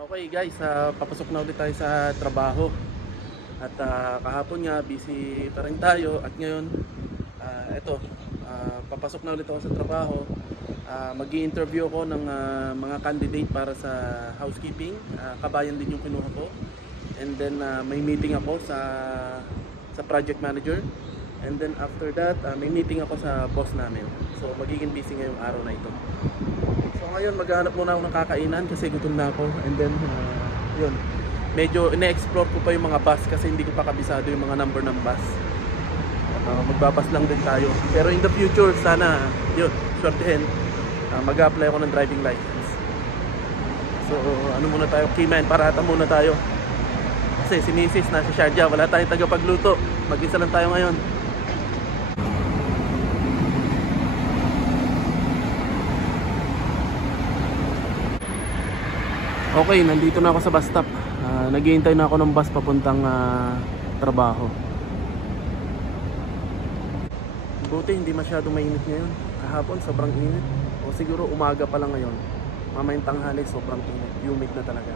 Okay guys, papasok na ulit tayo sa trabaho. At kahapon nga busy pa rin tayo at ngayon eto, papasok na ulit ako sa trabaho. Mag-i-interview ako ng mga candidate para sa housekeeping. Kabayan din yung kinuha ko. And then may meeting ako sa project manager. And then after that, may meeting ako sa boss namin. So magiging busy ngayong araw na ito. So ngayon maghahanap muna ako ng kakainan kasi gutom na ako. And then yun, medyo ine-explore ko pa yung mga bus kasi hindi ko pa kabisado yung mga number ng bus. Magbabas lang din tayo. Pero in the future sana yun, swertehin, mag-apply ako ng driving license. So ano muna tayo, Keyman, parata muna tayo. Kasi si Mrs. nasa Sharjah, wala tayong tagapagluto. Mag-isa lang tayo ngayon. Okay, nandito na ako sa bus stop. Naghihintay na ako ng bus papuntang trabaho. Buti hindi masyadong mainit ngayon. Kahapon sobrang init. O siguro umaga pa lang ngayon. Mamayang tanghali sobrang init. Humid na talaga.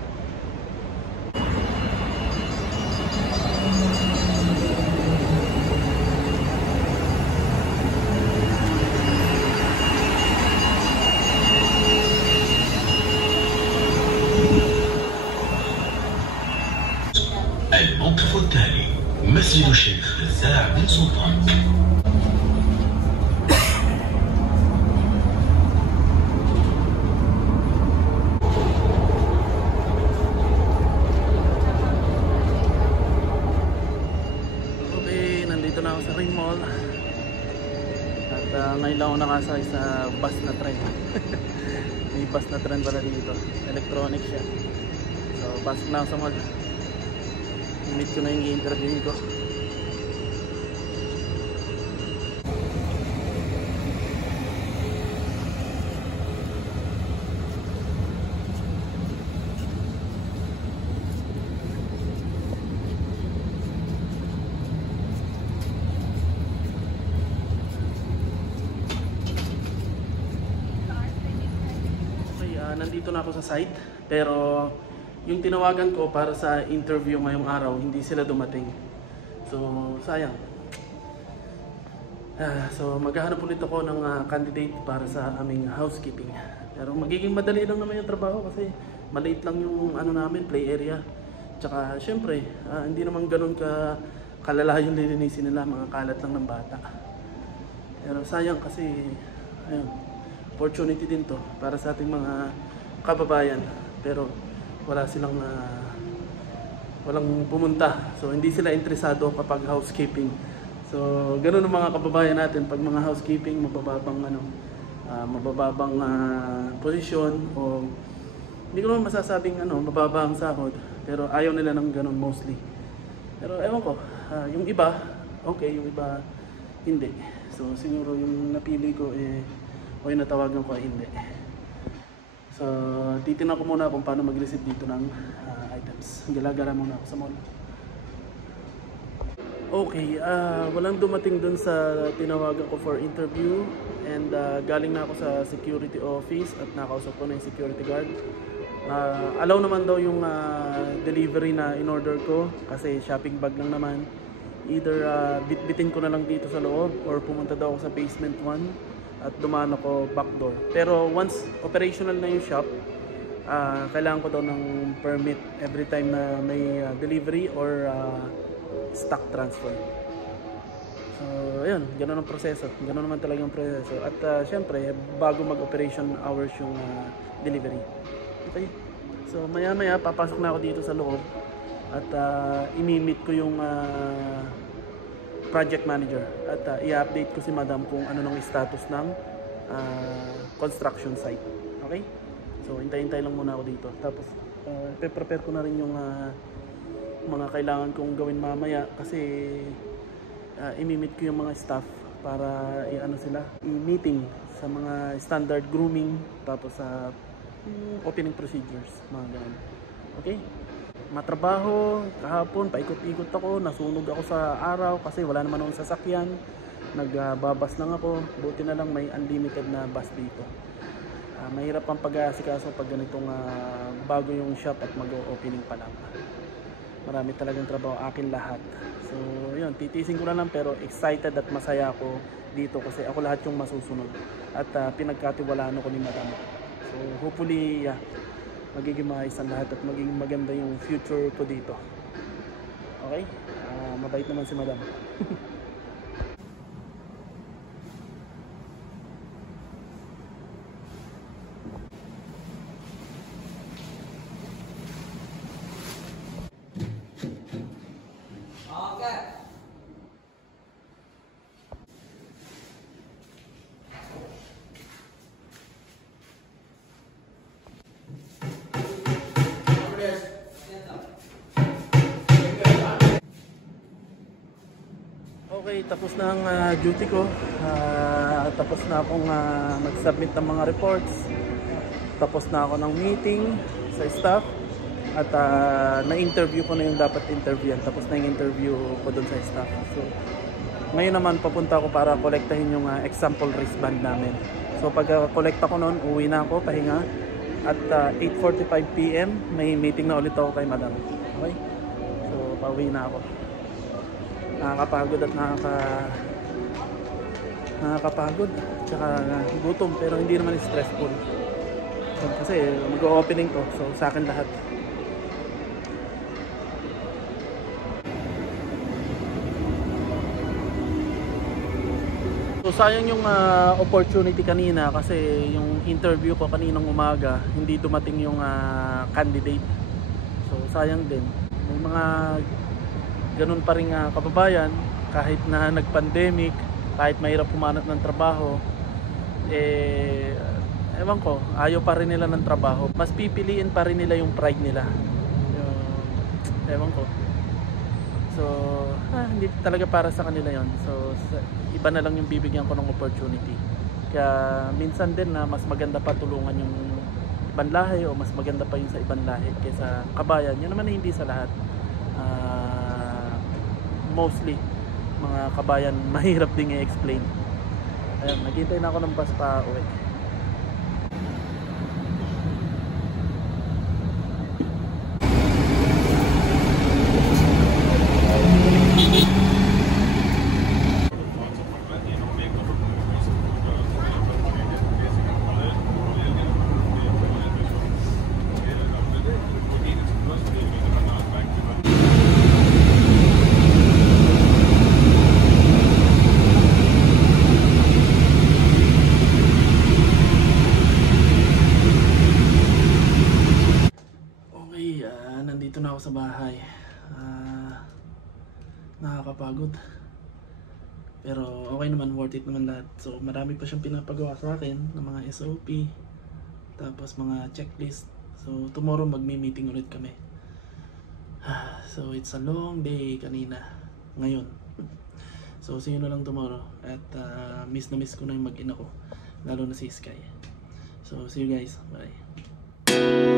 الموقف التالي مسجد الشيخ خزاع بن سلطان. Okay, nandito na ako sa Ring Mall. At ngayon lang ako nakasakay sa bus na train. May bus na train pala dito. Electronic siya. So, pasok na ako sa mall. Meet ko na yung i-interviewin ko. Okay, nandito na ako sa site. Pero yung tinawagan ko para sa interview ngayong araw, hindi sila dumating. So, sayang. So, maghahanap ulit ako ng candidate para sa aming housekeeping. Pero magiging madali lang naman yung trabaho kasi maliit lang yung ano namin, play area. Tsaka, syempre, hindi naman ganun kalala yung lilinisin nila, mga kalat lang ng bata. Pero sayang kasi, ayun, opportunity din to para sa ating mga kababayan. Pero walang pumunta, so hindi sila interesado kapag housekeeping. So ganun ang mga kababayan natin, pag mga housekeeping mababang posisyon, o hindi ko naman masasabing mababa ang sahod, pero ayaw nila ng ganun mostly. Pero ewan ko, yung iba okay, yung iba hindi. So siguro yung napili ko o yung natawagan ko ay hindi. So, titignan ko muna kung paano mag-receive dito ng items. Gala-gala muna ako sa mall. Okay, walang dumating dun sa tinawagan ko for interview. And galing na ako sa security office at nakausap ko na yung security guard. Allow naman daw yung delivery na in-order ko kasi shopping bag lang naman. Either bitbitin ko na lang dito sa loob or pumunta daw ako sa basement 1 at dumaan ako backdoor. Pero once operational na yung shop, kailangan ko daw ng permit every time na may delivery or stock transfer. So ayun, ganun ang proseso. Ganun naman talaga ang proseso. At syempre, bago mag-operation hours yung delivery. Okay? So maya maya papasok na ako dito sa loob at imi-meet ko yung project manager at i-update ko si madam kung ano nang status ng construction site. Okay? So hintay-hintay lang muna ako dito. Tapos prepare ko na rin yung mga kailangan kong gawin mamaya kasi imi-meet ko yung mga staff para i-meeting sa mga standard grooming, tapos sa opening procedures, mga ganun. Okay? Matrabaho, kahapon paikot-ikot ako, nasunog ako sa araw kasi wala naman akong sasakyan. Nagbabas lang ako, buti na lang may unlimited na bus dito. Mahirap ang pag-aasikaso pag ganitong bago yung shop at mag-opening pa lang. Marami talagang trabaho, akin lahat. So yun, titisin ko na lang, pero excited at masaya ako dito kasi ako lahat yung masusunod at pinagkatiwalaan ako ni Madam. So hopefully magiging maayos ang lahat at magiging maganda yung future ko dito. Okay? Mabait naman si Madam. Okay, tapos na ang duty ko. Tapos na akong mag-submit ng mga reports. Tapos na ako ng meeting sa staff. At na-interview ko na yung dapat interviewan. Tapos na yung interview ko dun sa staff. So, ngayon naman papunta ako para kolektahin yung example wristband namin. So pag kolekta ko noon, uwi na ako, pahinga. At 8:45 PM, may meeting na ulit ako kay Madam. Okay? So, pauwi na ako. Nakakapagod at nakakapagod tsaka gutom, pero hindi naman stressful kasi mag-opening to, so sa akin lahat. So sayang yung opportunity kanina kasi yung interview ko kaninang umaga hindi dumating yung candidate, so sayang din. May mga ganun pa rin kababayan, kahit na nag-pandemic, kahit mahirap humanap ng trabaho, ewan ko, ayaw pa rin nila ng trabaho. Mas pipiliin pa rin nila yung pride nila. Ewan ko. So, hindi talaga para sa kanila yon. So, iba na lang yung bibigyan ko ng opportunity. Kaya minsan din na mas maganda pa tulungan yung ibang lahi o mas maganda pa yung sa ibang lahi kaysa kabayan. Yun naman hindi sa lahat. Mostly mga kabayan mahirap din i-explain. Ayun, naghihintay na ako ng bus pa uwi. Nandito na ako sa bahay. Nakakapagod. Pero okay naman, worth it naman lahat. So marami pa siyang pinapagawa sa akin ng mga SOP, tapos mga checklist. So tomorrow magmi-meeting ulit kami. So it's a long day kanina, ngayon. So see you na lang tomorrow. At miss na miss ko na yung mag-ina ko, lalo na si Sky. So see you guys, bye.